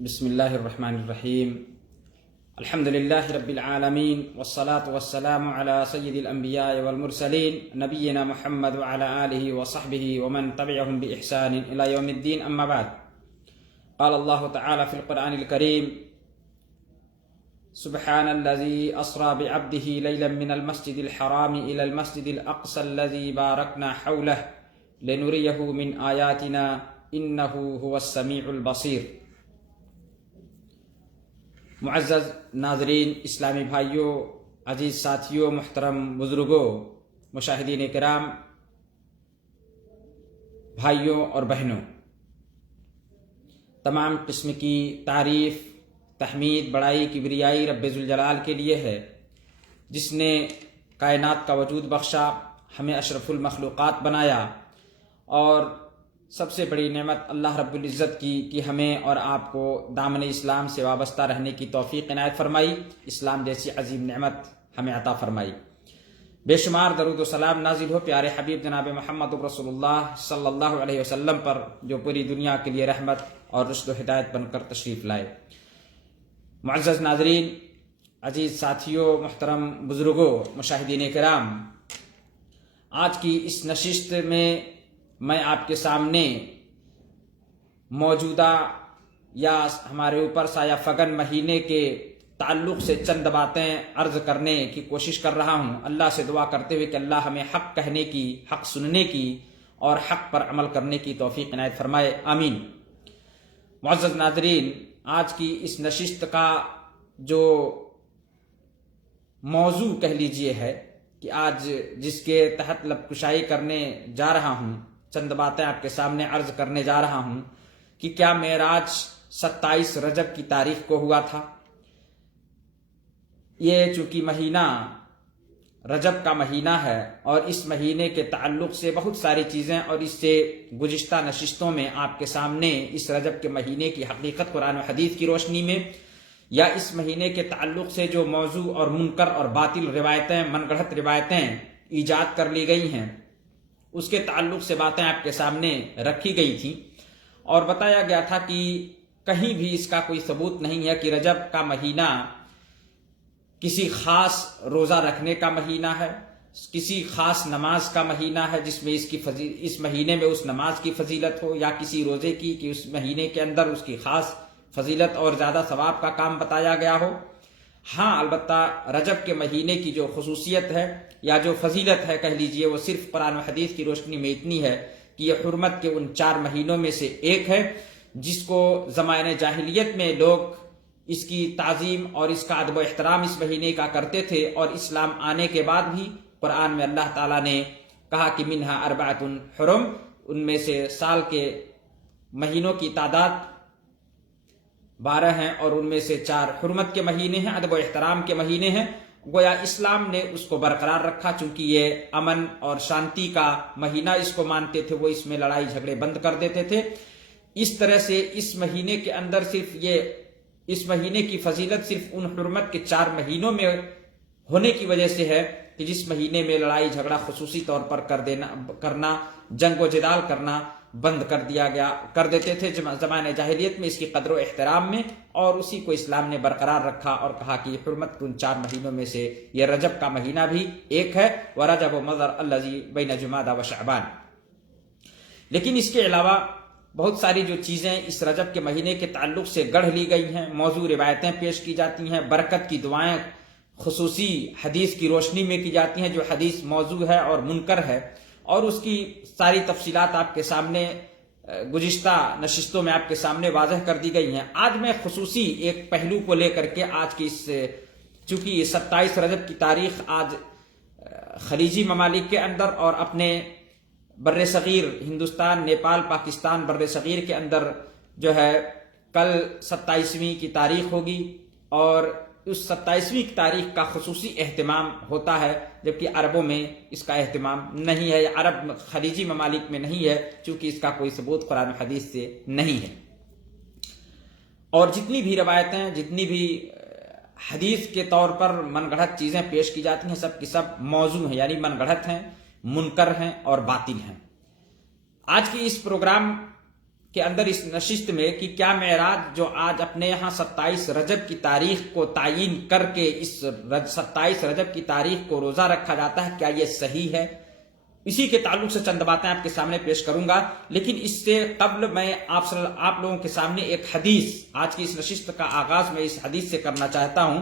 بسم اللہ الرحمن الرحیم الحمد للہ رب العالمین والصلاة والسلام علی سید الانبیاء والمرسلین نبینا محمد وعلی آلہ وصحبہ ومن تبعهم بإحسان الى یوم الدین اما بعد قال اللہ تعالی فی القرآن الکریم سبحان الذي اسرى بعبده ليلا من المسجد الحرام الى المسجد الاقصى الذي باركنا حوله لنريه من آیاتنا انه هو السمیع البصیر۔ معزز ناظرین، اسلامی بھائیوں، عزیز ساتھیوں، محترم بزرگوں، مشاہدین کرام، بھائیوں اور بہنوں، تمام قسم کی تعریف، تحمید، بڑائی، کبریائی رب ذوالجلال کے لیے ہے، جس نے کائنات کا وجود بخشا، ہمیں اشرف المخلوقات بنایا، اور سب سے بڑی نعمت اللہ رب العزت کی کہ ہمیں اور آپ کو دامن اسلام سے وابستہ رہنے کی توفیق عنایت فرمائی، اسلام جیسی عظیم نعمت ہمیں عطا فرمائی۔ بے شمار درود و سلام نازل ہو پیارے حبیب جناب محمد رسول اللہ صلی اللہ علیہ وسلم پر، جو پوری دنیا کے لیے رحمت اور رشد و ہدایت بن کر تشریف لائے۔ معزز ناظرین، عزیز ساتھیوں، محترم بزرگوں، مشاہدین کرام، آج کی اس نشست میں میں آپ کے سامنے موجودہ یا ہمارے اوپر سایہ فگن مہینے کے تعلق سے چند باتیں عرض کرنے کی کوشش کر رہا ہوں، اللہ سے دعا کرتے ہوئے کہ اللہ ہمیں حق کہنے کی، حق سننے کی اور حق پر عمل کرنے کی توفیق عنایت فرمائے، آمین۔ معزز ناظرین، آج کی اس نشست کا جو موضوع کہہ لیجئے ہے کہ آج جس کے تحت لب کشائی کرنے جا رہا ہوں، چند باتیں آپ کے سامنے عرض کرنے جا رہا ہوں کہ کیا معراج 27 رجب کی تاریخ کو ہوا تھا؟ یہ چونکہ مہینہ رجب کا مہینہ ہے اور اس مہینے کے تعلق سے بہت ساری چیزیں، اور اس سے گزشتہ نشستوں میں آپ کے سامنے اس رجب کے مہینے کی حقیقت قرآن و حدیث کی روشنی میں، یا اس مہینے کے تعلق سے جو موضوع اور منکر اور باطل روایتیں، من گڑھت روایتیں ایجاد کر لی گئی ہیں، اس کے تعلق سے باتیں آپ کے سامنے رکھی گئی تھیں، اور بتایا گیا تھا کہ کہیں بھی اس کا کوئی ثبوت نہیں ہے کہ رجب کا مہینہ کسی خاص روزہ رکھنے کا مہینہ ہے، کسی خاص نماز کا مہینہ ہے جس میں اس مہینے میں اس نماز کی فضیلت ہو، یا کسی روزے کی کہ اس مہینے کے اندر اس کی خاص فضیلت اور زیادہ ثواب کا کام بتایا گیا ہو۔ ہاں، البتہ رجب کے مہینے کی جو خصوصیت ہے یا جو فضیلت ہے کہہ لیجئے، وہ صرف قرآن و حدیث کی روشنی میں اتنی ہے کہ یہ حرمت کے ان 4 مہینوں میں سے ایک ہے، جس کو زمانۂ جاہلیت میں لوگ اس کی تعظیم اور اس کا ادب و احترام اس مہینے کا کرتے تھے، اور اسلام آنے کے بعد بھی قرآن میں اللہ تعالیٰ نے کہا کہ منہا اربعۃ حرم، ان میں سے سال کے مہینوں کی تعداد 12 ہیں، اور ان میں سے 4 حرمت کے مہینے ہیں، ادب و احترام کے مہینے ہیں۔ گویا اسلام نے اس کو برقرار رکھا، چونکہ یہ امن اور شانتی کا مہینہ اس کو مانتے تھے، وہ اس میں لڑائی جھگڑے بند کر دیتے تھے۔ اس طرح سے اس مہینے کے اندر اس مہینے کی فضیلت صرف ان حرمت کے 4 مہینوں میں ہونے کی وجہ سے ہے کہ جس مہینے میں لڑائی جھگڑا خصوصی طور پر کرنا، جنگ و جدال کرنا بند کر دیتے تھے زمانۂ جاہلیت میں، اس کی قدر و احترام میں، اور اسی کو اسلام نے برقرار رکھا اور کہا کہ یہ حرمت کے ان 4 مہینوں میں سے یہ رجب کا مہینہ بھی ایک ہے، ورجب مضر الذی بین جمادی و شعبان۔ لیکن اس کے علاوہ بہت ساری جو چیزیں اس رجب کے مہینے کے تعلق سے گڑھ لی گئی ہیں، موضوع روایتیں پیش کی جاتی ہیں، برکت کی دعائیں خصوصی حدیث کی روشنی میں کی جاتی ہیں، جو حدیث موضوع ہے اور منکر ہے، اور اس کی ساری تفصیلات آپ کے سامنے گزشتہ نشستوں میں آپ کے سامنے واضح کر دی گئی ہیں۔ آج میں خصوصی ایک پہلو کو لے کر کے آج کی چونکہ 27 رجب کی تاریخ آج خلیجی ممالک کے اندر اور اپنے بر صغیر ہندوستان، نیپال، پاکستان بر صغیر کے اندر جو ہے کل 27ویں کی تاریخ ہوگی، اور اس 27ویں کی تاریخ کا خصوصی اہتمام ہوتا ہے، جبکہ عربوں میں اس کا اہتمام نہیں ہے، عرب خلیجی ممالک میں نہیں ہے، چونکہ اس کا کوئی ثبوت قرآن و حدیث سے نہیں ہے۔ اور جتنی بھی روایتیں، جتنی بھی حدیث کے طور پر من گڑھت چیزیں پیش کی جاتی ہیں، سب کی سب موضوع ہیں، یعنی من گڑھت ہیں، منکر ہیں اور باطل ہیں۔ آج کی اس پروگرام کے اندر اس نشست میں کہ کیا معراج جو آج اپنے یہاں 27 رجب کی تاریخ کو تعین کر کے اس 27 رجب کی تاریخ کو روزہ رکھا جاتا ہے، کیا یہ صحیح ہے؟ اسی کے تعلق سے چند باتیں آپ کے سامنے پیش کروں گا، لیکن اس سے قبل میں آپ لوگوں کے سامنے ایک حدیث، آج کی اس نشست کا آغاز میں اس حدیث سے کرنا چاہتا ہوں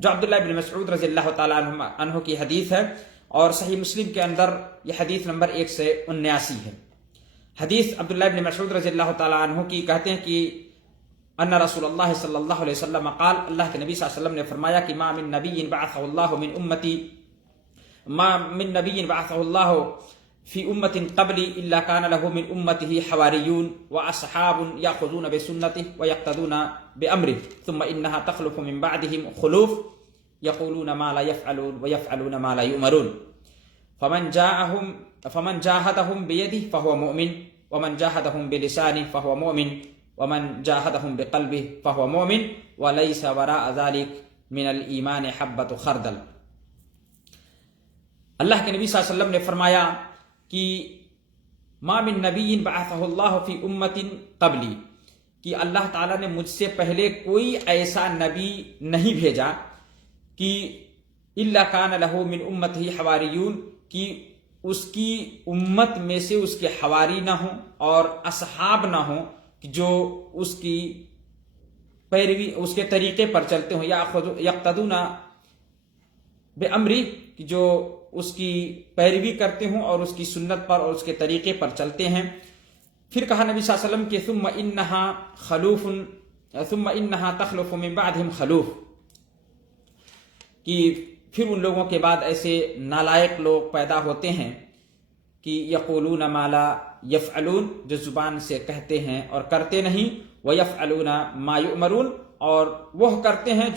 جو عبداللہ بن مسعود رضی اللہ تعالیٰ عنہ کی حدیث ہے، اور صحیح مسلم کے اندر یہ حدیث نمبر 179 ہے۔ حدیث عبداللہ بن مسعود رضی اللہ تعالیٰ عنہ کی کہتے ہیں کہ ان رسول اللہ صلی اللہ علیہ وسلم قال، اللہ کے نبی صلی اللہ علیہ وسلم نے فرمایا کہ ما من نبی بعثہ اللہ من امتی ما من نبی بعثہ اللہ فی امت قبلی الا کان له من امته حواریون واصحاب یاخذون بسنته ویقتدون بامره ثم انها تخلف من بعدهم خلوف یقولون ما لا يفعلون ويفعلون ما لا يؤمرون فمن جاهدهم بيده فهو مؤمن ومن جاهدهم بلسانه فهو مؤمن ومن جاهدهم بقلبه فهو مؤمن وليس وراء ذلك من الایمان حبة خردل۔ اللہ کے نبی صلی اللہ علیہ وسلم نے فرمایا کہ ما من نبی بعثہ اللہ فی امت قبلی، کہ اللہ تعالیٰ نے مجھ سے پہلے کوئی ایسا نبی نہیں بھیجا کہ الا کان لہ من امتہ حواریون، کہ اس کی امت میں سے اس کے حواری نہ ہوں اور اصحاب نہ ہوں جو اس کی پیروی، اس کے طریقے پر چلتے ہوں، یا یقتدون بامری، کہ جو اس کی پیروی کرتے ہوں اور اس کی سنت پر اور اس کے طریقے پر چلتے ہیں۔ پھر کہا نبی صلی اللہ علیہ وسلم کہ ثم انہا تخلف من بعدہم خلوف، کہ پھر ان لوگوں کے بعد ایسے نالائق لوگ پیدا ہوتے ہیں کہ یقولون ما لا یفعلون، جو زبان سے کہتے ہیں اور کرتے نہیں، ویفعلون ما یؤمرون، اور وہ کرتے ہیں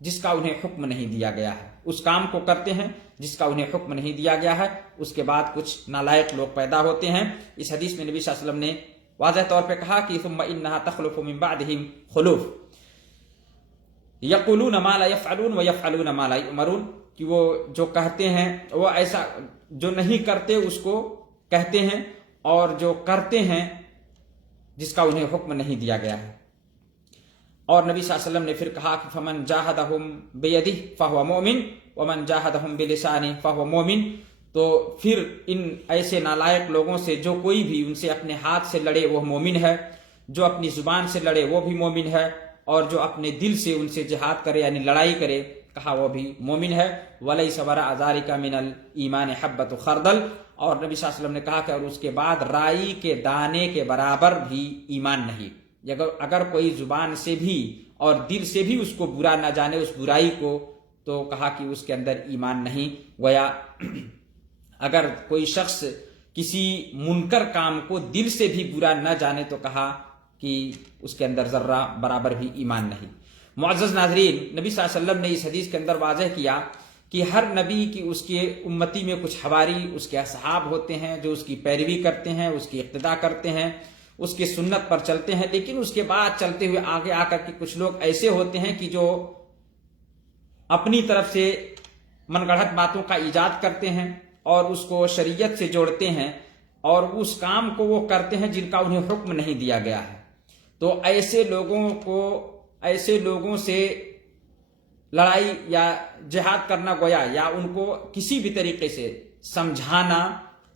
جس کا انہیں حکم نہیں دیا گیا ہے، اس کام کو کرتے ہیں جس کا انہیں حکم نہیں دیا گیا ہے۔ اس کے بعد کچھ نالائق لوگ پیدا ہوتے ہیں۔ اس حدیث میں نبی صلی اللہ علیہ وسلم نے واضح طور پہ کہا کہ ثم انہا تخلف من بعدہم خلوف یقولون ما لا یفعلون ویفعلون ما لا یؤمرون، کہ وہ جو کہتے ہیں، وہ ایسا جو نہیں کرتے اس کو کہتے ہیں، اور جو کرتے ہیں جس کا انہیں حکم نہیں دیا گیا ہے۔ اور نبی صلی اللہ علیہ وسلم نے پھر کہا کہ فمن جاہدہم بیدہ فہو مؤمن ومن جاہدہم بلسانہ فہو مؤمن، تو پھر ان ایسے نالائق لوگوں سے جو کوئی بھی ان سے اپنے ہاتھ سے لڑے وہ مومن ہے، جو اپنی زبان سے لڑے وہ بھی مومن ہے، اور جو اپنے دل سے ان سے جہاد کرے یعنی لڑائی کرے، کہا وہ بھی مومن ہے۔ وَلَيْسَ وَرَاءَ ذَلِكَ مِنَ الْإِيمَانِ حَبَّةُ خَرْدَلٍ، اور نبی صلی اللہ علیہ وسلم نے کہا کہ اور اس کے بعد رائی کے دانے کے برابر بھی ایمان نہیں۔ اگر کوئی زبان سے بھی اور دل سے بھی اس کو برا نہ جانے، اس برائی کو، تو کہا کہ اس کے اندر ایمان نہیں۔ گویا اگر کوئی شخص کسی منکر کام کو دل سے بھی برا نہ جانے تو کہا کہ اس کے اندر ذرہ برابر بھی ایمان نہیں۔ معزز ناظرین، نبی صلی اللہ علیہ وسلم نے اس حدیث کے اندر واضح کیا کہ ہر نبی کی اس کے امتی میں کچھ حواری، اس کے اصحاب ہوتے ہیں جو اس کی پیروی کرتے ہیں، اس کی اقتداء کرتے ہیں، اس کی سنت پر چلتے ہیں، لیکن اس کے بعد چلتے ہوئے آگے آ کر کے کچھ لوگ ایسے ہوتے ہیں کہ جو اپنی طرف سے من گڑھت باتوں کا ایجاد کرتے ہیں اور اس کو شریعت سے جوڑتے ہیں، اور اس کام کو وہ کرتے ہیں جن کا انہیں حکم نہیں دیا گیا ہے۔ تو ایسے لوگوں سے لڑائی یا جہاد کرنا گویا یا ان کو کسی بھی طریقے سے سمجھانا،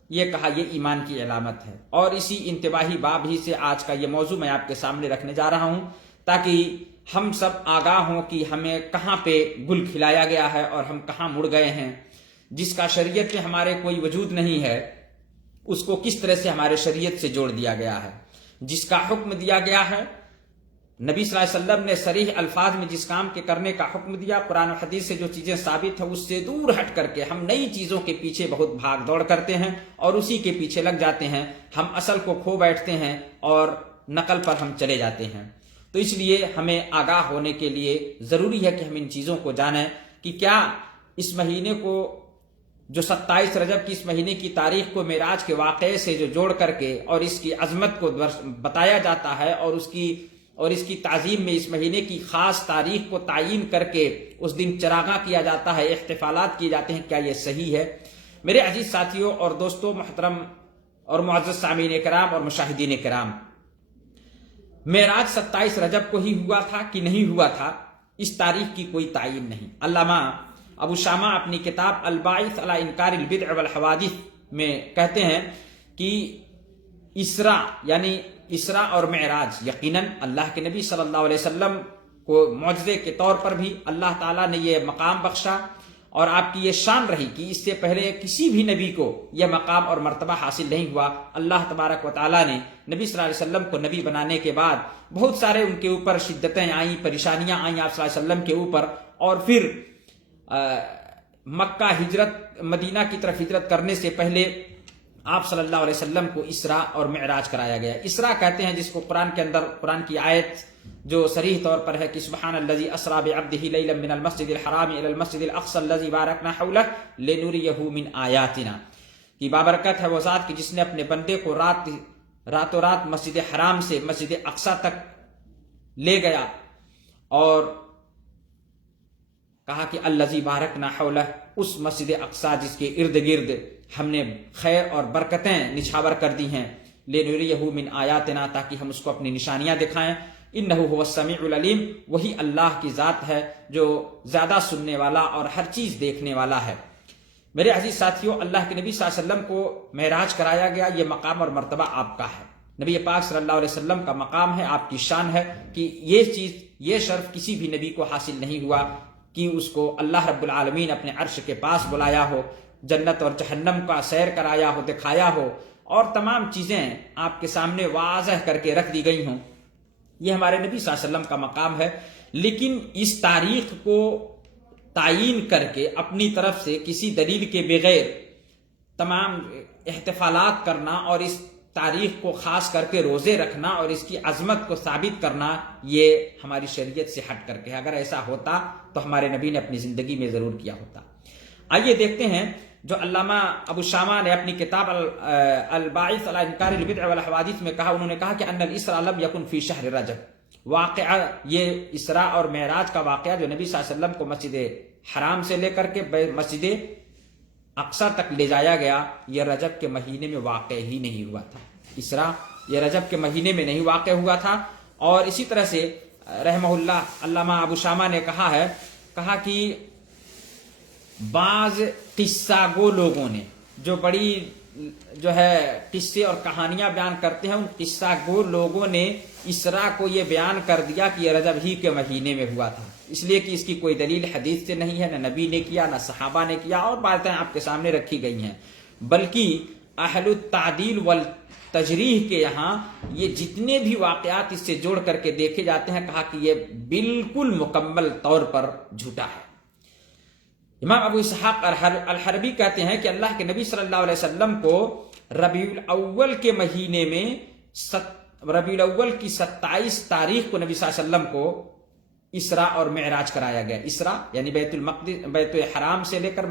یہ کہا یہ ایمان کی علامت ہے۔ اور اسی انتباہی باب ہی سے آج کا یہ موضوع میں آپ کے سامنے رکھنے جا رہا ہوں، تاکہ ہم سب آگاہ ہوں کہ ہمیں کہاں پہ گل کھلایا گیا ہے اور ہم کہاں مڑ گئے ہیں۔ جس کا شریعت میں ہمارے کوئی وجود نہیں ہے، اس کو کس طرح سے ہمارے شریعت سے جوڑ دیا گیا ہے۔ جس کا حکم دیا گیا ہے، نبی صلی اللہ علیہ وسلم نے صریح الفاظ میں جس کام کے کرنے کا حکم دیا، قرآن و حدیث سے جو چیزیں ثابت ہیں اس سے دور ہٹ کر کے ہم نئی چیزوں کے پیچھے بہت بھاگ دوڑ کرتے ہیں اور اسی کے پیچھے لگ جاتے ہیں۔ ہم اصل کو کھو بیٹھتے ہیں اور نقل پر ہم چلے جاتے ہیں۔ تو اس لیے ہمیں آگاہ ہونے کے لیے ضروری ہے کہ ہم ان چیزوں کو جانیں کہ کیا اس مہینے کو، جو 27 رجب کی اس مہینے کی تاریخ کو معراج کے واقعے سے جو جوڑ کر کے اور اس کی عظمت کو بتایا جاتا ہے، اور اس کی تعظیم میں اس مہینے کی خاص تاریخ کو تعین کر کے اس دن چراغاں کیا جاتا ہے، احتفالات کیے جاتے ہیں، کیا یہ صحیح ہے؟ میرے عزیز ساتھیوں اور دوستوں، محترم اور معزز سامعین کرام اور مشاہدین کرام، معراج 27 رجب کو ہی ہوا تھا کہ نہیں ہوا تھا، اس تاریخ کی کوئی تعین نہیں۔ علامہ ابو شامہ اپنی کتاب الباعث علی انکار البدع والحوادث میں کہتے ہیں کہ اسراء یعنی اسراء اور معراج یقیناً اللہ کے نبی صلی اللہ علیہ وسلم کو معجزے کے طور پر بھی اللہ تعالیٰ نے یہ مقام بخشا، اور آپ کی یہ شان رہی کہ اس سے پہلے کسی بھی نبی کو یہ مقام اور مرتبہ حاصل نہیں ہوا۔ اللہ تبارک و تعالیٰ نے نبی صلی اللہ علیہ وسلم کو نبی بنانے کے بعد بہت سارے ان کے اوپر شدتیں آئیں، پریشانیاں آئیں آپ صلی اللہ علیہ وسلم کے اوپر، اور پھر مکہ ہجرت، مدینہ کی طرف ہجرت کرنے سے پہلے آپ صلی اللہ علیہ وسلم کو اسراء اور معراج کرایا گیا۔ اسراء کہتے ہیں جس کو قرآن کے اندر، قرآن کی آیت جو صریح طور پر ہے کہ سبحان الذی اسری بعبدہ لیلا من المسجد الحرام الی المسجد الاقصی الذی بارکنا حولہ لنریہ من آیاتنا، کہ بابرکت ہے وہ ذات کہ جس نے اپنے بندے کو راتوں رات مسجد حرام سے مسجد اقصی تک لے گیا، اور کہا کہ الذی بارکنا حولہ، اس مسجد اقصی جس کے ارد گرد ہم نے خیر اور برکتیں نچھاور کر دی ہیں، لنریہ من آیاتنا، تاکہ ہم اس کو اپنی نشانیاں دکھائیں، انہ هو السمیع العلیم، وہی اللہ کی ذات ہے جو زیادہ سننے والا اور ہر چیز دیکھنے والا ہے۔ میرے عزیز ساتھیوں، اللہ کے نبی صلی اللہ علیہ وسلم کو معراج کرایا گیا، یہ مقام اور مرتبہ آپ کا ہے، نبی پاک صلی اللہ علیہ وسلم کا مقام ہے، آپ کی شان ہے کہ یہ چیز، یہ شرف کسی بھی نبی کو حاصل نہیں ہوا کہ اس کو اللہ رب العالمین اپنے عرش کے پاس بلایا ہو، جنت اور جہنم کا سیر کرایا ہو، دکھایا ہو، اور تمام چیزیں آپ کے سامنے واضح کر کے رکھ دی گئی ہوں۔ یہ ہمارے نبی صلی اللہ علیہ وسلم کا مقام ہے، لیکن اس تاریخ کو تعین کر کے اپنی طرف سے کسی دلیل کے بغیر تمام احتفالات کرنا اور اس تاریخ کو خاص کر کے روزے رکھنا اور اس کی عظمت کو ثابت کرنا، یہ ہماری شریعت سے ہٹ کر کے، اگر ایسا ہوتا تو ہمارے نبی نے اپنی زندگی میں ضرور کیا ہوتا۔ آئیے دیکھتے ہیں جو علامہ ابو شامہ نے اپنی کتاب الباعث علی انکار البدع والحوادث میں کہا، انہوں نے کہا کہ ان الاسراء لم یکن فی شہر رجب، واقعہ یہ اسراء اور معراج کا واقعہ جو نبی صلی اللہ علیہ وسلم کو مسجد حرام سے لے کر کے مسجد اقصی تک لے جایا گیا، یہ رجب کے مہینے میں واقع ہی نہیں ہوا تھا۔ اسراء یہ رجب کے مہینے میں نہیں واقع ہوا تھا۔ اور اسی طرح سے رحمہ اللہ علامہ ابو شامہ نے کہا کہ بعض قصہ گو لوگوں نے جو بڑی جو ہے قصے اور کہانیاں بیان کرتے ہیں، ان قصہ گو لوگوں نے اسراء کو یہ بیان کر دیا کہ یہ رجب ہی کے مہینے میں ہوا تھا، اس لیے کہ اس کی کوئی دلیل حدیث سے نہیں ہے، نہ نبی نے کیا نہ صحابہ نے کیا، اور باتیں آپ کے سامنے رکھی گئی ہیں۔ بلکہ اہل التعدیل والتجریح کے یہاں یہ جتنے بھی واقعات اس سے جوڑ کر کے دیکھے جاتے ہیں، کہا کہ یہ بالکل مکمل طور پر جھوٹا ہے۔ امام ابو اسحاق الحربی کہتے ہیں کہ اللہ کے نبی صلی اللہ علیہ وسلم کو ربیع الاول کے مہینے میں ربیع الاول کی 27 تاریخ کو نبی صلی اللہ علیہ وسلم کو اسراء اور معراج کرایا گیا۔ اسراء یعنی بیت حرام سے لے کر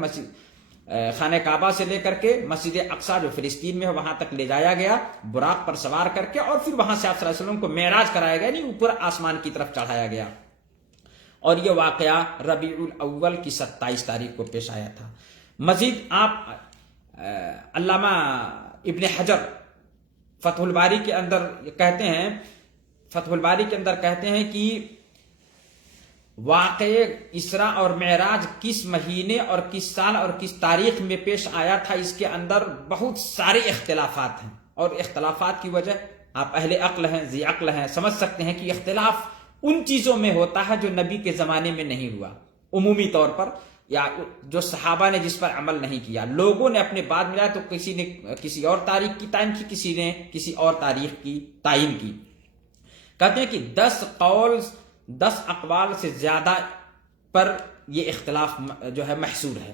خانہ کعبہ سے لے کر کے مسجد اقصی جو فلسطین میں ہے وہاں تک لے جایا گیا براق پر سوار کر کے، اور پھر وہاں سے آپ صلی اللہ علیہ وسلم کو معراج کرایا گیا، یعنی اوپر آسمان کی طرف چڑھایا گیا، اور یہ واقعہ ربیع الاول کی 27 تاریخ کو پیش آیا تھا۔ مزید آپ علامہ ابن حجر فتح الباری کے اندر کہتے ہیں کہ واقع اسراء اور معراج کس مہینے اور کس سال اور کس تاریخ میں پیش آیا تھا، اس کے اندر بہت سارے اختلافات ہیں، اور اختلافات کی وجہ آپ اہل عقل ہیں، ذی عقل ہیں، سمجھ سکتے ہیں کہ اختلاف ان چیزوں میں ہوتا ہے جو نبی کے زمانے میں نہیں ہوا، عمومی طور پر، یا جو صحابہ نے جس پر عمل نہیں کیا، لوگوں نے اپنے بعد ملایا تو کسی نے کسی اور تاریخ کی تعین کی، کسی نے کسی اور تاریخ کی تعین کی۔ کہتے ہیں کہ 10 اقوال سے زیادہ پر یہ اختلاف جو ہے محصور ہے،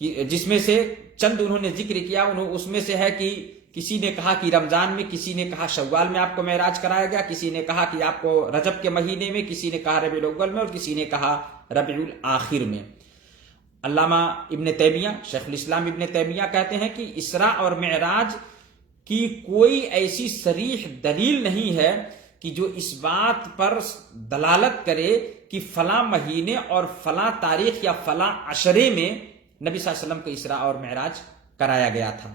کہ جس میں سے چند انہوں نے ذکر کیا، اس میں سے ہے کہ کسی نے کہا کہ رمضان میں، کسی نے کہا شوال میں آپ کو معراج کرایا گیا، کسی نے کہا کہ آپ کو رجب کے مہینے میں، کسی نے کہا ربیع الاول میں، اور کسی نے کہا ربیع الاخر میں۔ علامہ ابن تیمیہ، شیخ الاسلام ابن تیمیہ کہتے ہیں کہ اسراء اور معراج کی کوئی ایسی صریح دلیل نہیں ہے کہ جو اس بات پر دلالت کرے کہ فلاں مہینے اور فلاں تاریخ یا فلاں عشرے میں نبی صلی اللہ علیہ وسلم کو اسراء اور معراج کرایا گیا تھا۔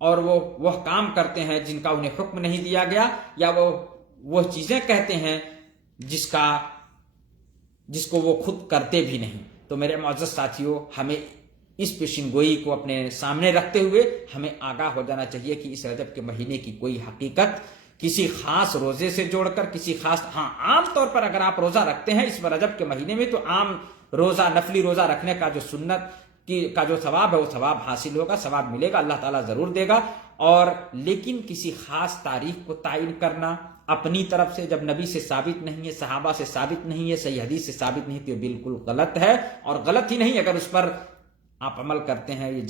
اور وہ کام کرتے ہیں جن کا انہیں حکم نہیں دیا گیا، یا وہ چیزیں کہتے ہیں جس کو وہ خود کرتے بھی نہیں۔ تو میرے معزز ساتھیوں، ہمیں اس پیشن گوئی کو اپنے سامنے رکھتے ہوئے ہمیں آگاہ ہو جانا چاہیے کہ اس رجب کے مہینے کی کوئی حقیقت کسی خاص روزے سے جوڑ کر عام طور پر اگر آپ روزہ رکھتے ہیں اس رجب کے مہینے میں، تو عام روزہ، نفلی روزہ رکھنے کا جو سنت کا جو ثواب ہے وہ ثواب حاصل ہوگا، ثواب ملے گا، اللہ تعالیٰ ضرور دے گا۔ لیکن کسی خاص تاریخ کو تعین کرنا اپنی طرف سے جب نبی سے ثابت نہیں ہے، صحابہ سے ثابت نہیں ہے، صحیح حدیث سے ثابت نہیں، تو یہ بالکل غلط ہے۔ اور غلط ہی نہیں، اگر اس پر آپ عمل کرتے ہیں یہ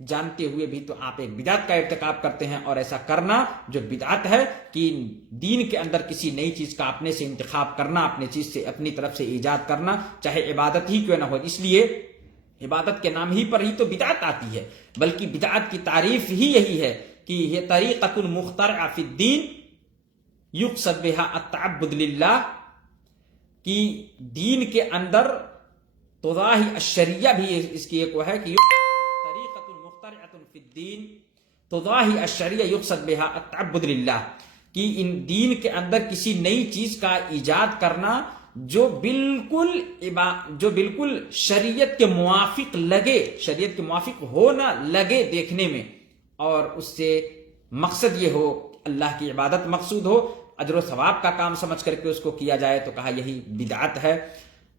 جانتے ہوئے بھی، تو آپ ایک بدعت کا ارتکاب کرتے ہیں۔ اور ایسا کرنا جو بدعت ہے کہ دین کے اندر کسی نئی چیز کا اپنے سے انتخاب کرنا، اپنی طرف سے ایجاد کرنا، چاہے عبادت ہی کیوں نہ ہو۔ اس لیے عبادت کے نام ہی پر ہی تو بدعت آتی ہے، بلکہ بدعت کی تعریف ہی یہی ہے کہ یہ طریقۃ مخترعہ فی الدین یقصد بہا التعبد للہ، کہ دین کے اندر تضاہی الشریعہ بھی اس کی ایک وہ ہے کہ طریقۃ مخترعۃ فی الدین تضاہی الشریعہ یقصد بہا التعبد للہ، کہ ان دین کے اندر کسی نئی چیز کا ایجاد کرنا جو بالکل شریعت کے موافق لگے، شریعت کے موافق ہو نہ لگے دیکھنے میں، اور اس سے مقصد یہ ہو اللہ کی عبادت مقصود ہو، اجر و ثواب کا کام سمجھ کر کے اس کو کیا جائے، تو کہا یہی بدعت ہے۔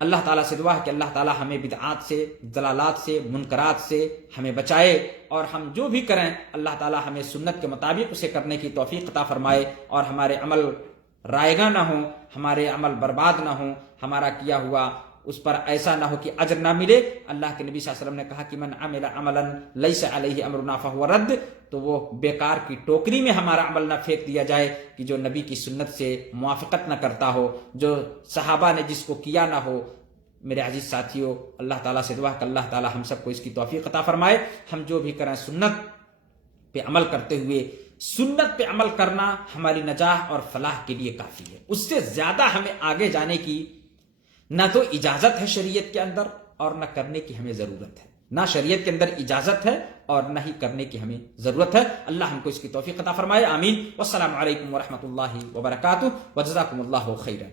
اللہ تعالیٰ سے دعا ہے کہ اللہ تعالیٰ ہمیں بدعات سے، ضلالات سے، منکرات سے ہمیں بچائے، اور ہم جو بھی کریں اللہ تعالیٰ ہمیں سنت کے مطابق اسے کرنے کی توفیق عطا فرمائے، اور ہمارے عمل رائگاں نہ ہوں، ہمارے عمل برباد نہ ہوں، ہمارا کیا ہوا اس پر ایسا نہ ہو کہ اجر نہ ملے۔ اللہ کے نبی صلی اللہ علیہ وسلم نے کہا کہ من عمل عملا لیس علیہ امرنا فہو رد، تو وہ بیکار کی ٹوکری میں ہمارا عمل نہ پھینک دیا جائے کہ جو نبی کی سنت سے موافقت نہ کرتا ہو، جو صحابہ نے جس کو کیا نہ ہو۔ میرے عزیز ساتھیوں، اللہ تعالیٰ سے دعا کہ اللہ تعالیٰ ہم سب کو اس کی توفیق عطا فرمائے۔ ہم جو بھی کریں سنت پہ عمل کرتے ہوئے، سنت پہ عمل کرنا ہماری نجاح اور فلاح کے لیے کافی ہے، اس سے زیادہ ہمیں آگے جانے کی نہ تو اجازت ہے شریعت کے اندر، اور نہ کرنے کی ہمیں ضرورت ہے۔ نہ شریعت کے اندر اجازت ہے اور نہ ہی کرنے کی ہمیں ضرورت ہے۔ اللہ ہم کو اس کی توفیق عطا فرمائے، آمین۔ والسلام علیکم ورحمۃ اللہ وبرکاتہ، وجزاکم اللہ خیرا۔